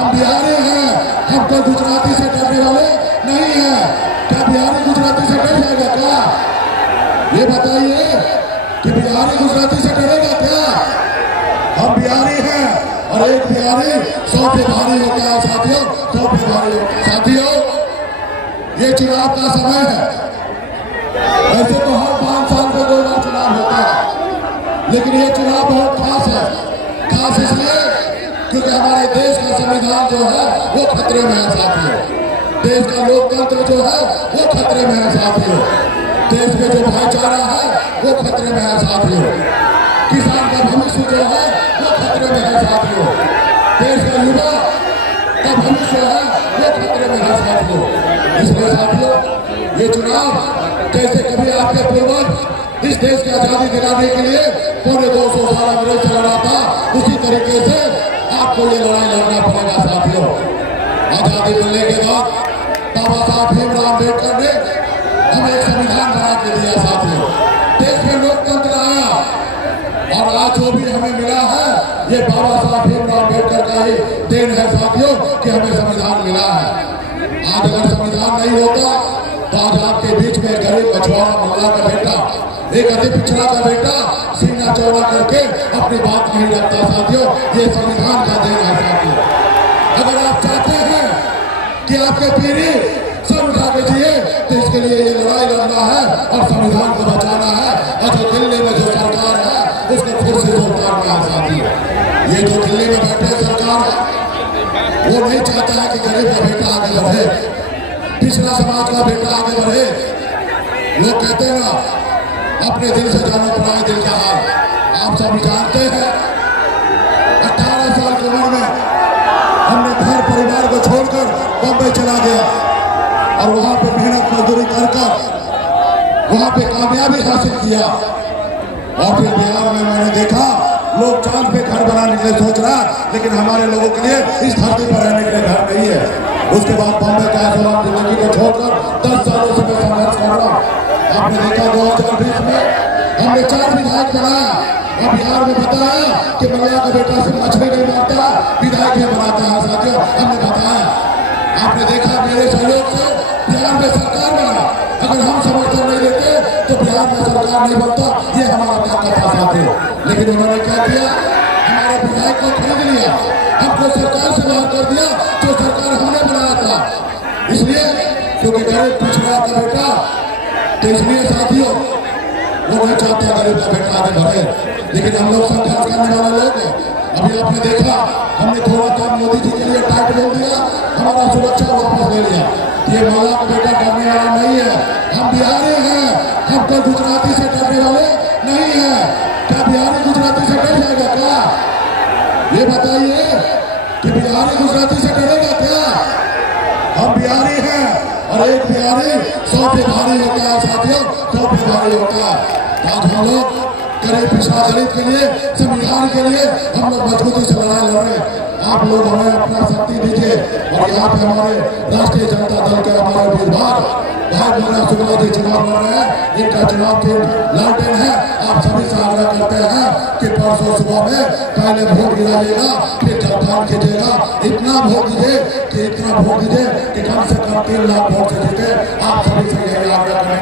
हम बिहारी हैं, हम कोई गुजराती से डरने वाले नहीं हैं। क्या बिहारी गुजराती से डर जाएगा क्या? ये बताइए कि बिहारी गुजराती से डरेगा क्या? हम बिहारी हैं और एक बिहारी 100 पे भारी होता है साथियों, 100 पे भारी होता है। साथियों, ये चुनाव का समय है। वैसे तो हर 5 साल में 2 बार चुनाव होता है, लेकिन ये चुनाव बहुत खास है। खास इसलिए क्योंकि हमारे देश का संविधान जो है वो खतरे में है साथियों। देश का लोकतंत्र जो है वो खतरे में है साथियों। देश में जो भाईचारा है वो खतरे में है साथियों। किसान का भविष्य जो है वो खतरे में है साथियों। देश का युवा का भविष्य है वो खतरे में है साथियों। इसलिए साथियों, ये चुनाव जैसे कभी आपके पूर्वज इस देश की आजादी दिलाने के लिए पूरे 200 साल अंग्रेज से लड़ा था, उसी तरीके से आपको ये लड़ाई लड़ना पड़ेगा साथियों। आजादी मिलने के बाद बाबा साहब भीमराव अम्बेडकर ने हमें एक संविधान बना के दिया साथियों। देश में लोकतंत्र आया और आज जो भी हमें मिला है ये बाबा साहब भीमराव अम्बेडकर का ही देन है साथियों कि हमें संविधान मिला है। आज अगर संविधान नहीं होता तो आज आपके बीच में गरीब मछुआरा महिला का बेटा, एक अति पिछड़ा का बेटा सीना चौड़ा करके अपनी बात नहीं रखता साथियों। ये संविधान का देन है साथियों। अगर आप चाहते हैं कि आपके पीढ़ी सब उठा के जिए तो इसके लिए ये लड़ाई लड़ना है और संविधान को बचाना है। और जो दिल्ली में जो सरकार है उसको फिर से उतारना है साथियों। ये जो दिल्ली में बैठे सरकार है वो नहीं चाहता है कि गरीब का बेटा आगे बढ़े, पिछड़ा समाज का बेटा आगे बढ़े। लोग कहते हैं ना, अपने दिल से जानो पराए दिल का हाल। आप सब जानते हैं 18 साल की उम्र में हमने घर परिवार को छोड़कर बम्बई चला गया और वहां पे मेहनत मजदूरी कर वहां पे कामयाबी हासिल किया। और फिर बिहार में मैंने देखा लोग चांद पे घर बनाने के लिए सोच रहा, लेकिन हमारे लोगों के लिए इस धरती पर रहने के लिए घर नहीं है। उसके बाद बम्बई का ऐसा जिंदगी को छोड़कर 10 सालों से मैं संघर्ष कर रहा हूँ। आपने देखा 2020 में हमने 4 विधायक बनाया और बिहार में बताया कि महिला का बेटा सिर्फ मछली नहीं मारता, विधायक ही बनाता है साथियों। हमने बताया, आपने देखा मेरे सहयोग से बिहार में सरकार बना। अगर हम समर्थन नहीं देते तो बिहार में सरकार नहीं बनता, ये हमारा ताकत था साथियों। लेकिन उन्होंने क्या किया, हमारे विधायक को खरीद लिया, हमको सरकार से बाहर कर दिया जो सरकार हमने बनाया था। इसलिए क्योंकि गरीब पिछड़ा का बेटा, तो इसलिए साथियों वो नहीं चाहता गरीब का बेटा आगे बढ़े। लेकिन हम लोग संघर्ष करने वाले लोग हैं। अभी आपने देखा हमने थोड़ा सा मोदी जी के लिए टाइट बोल दिया, हमारा सुरक्षा वापस ले लिया। ये महिला का बेटा डरने वाला नहीं है। हम बिहारी हैं, हम कोई गुजराती से डरने वाले नहीं हैं। क्या बिहारी गुजराती से डर जाएगा क्या? ये बताइए कि बिहारी गुजराती से डरेगा क्या? हम बिहारी हैं और एक बिहारी 100 पे भारी होता है साथियों, 100 पे भारी होता है। आज हम लोग गरीब पिछड़ा दलित के लिए, संविधान के लिए हम लोग मजबूती से लड़ाई लड़ रहे हैं। आप लोग हमें अपना शक्ति दीजिए। और यहाँ पे हमारे राष्ट्रीय जनता दल के हमारे विभाग भाई मोना शुक्ला जी चुनाव लड़ रहे हैं। इनका चुनाव चिन्ह लालटेन है। आप सभी से आग्रह करते हैं कि परसों सुबह में पहले वोट गिराइएगा, फिर मतदान कीजिएगा। इतना वोट दीजिए कि इतना वोट दीजिए कि कम से कम 3 लाख वोट से जीते। आप सभी से यही आग्रह करें।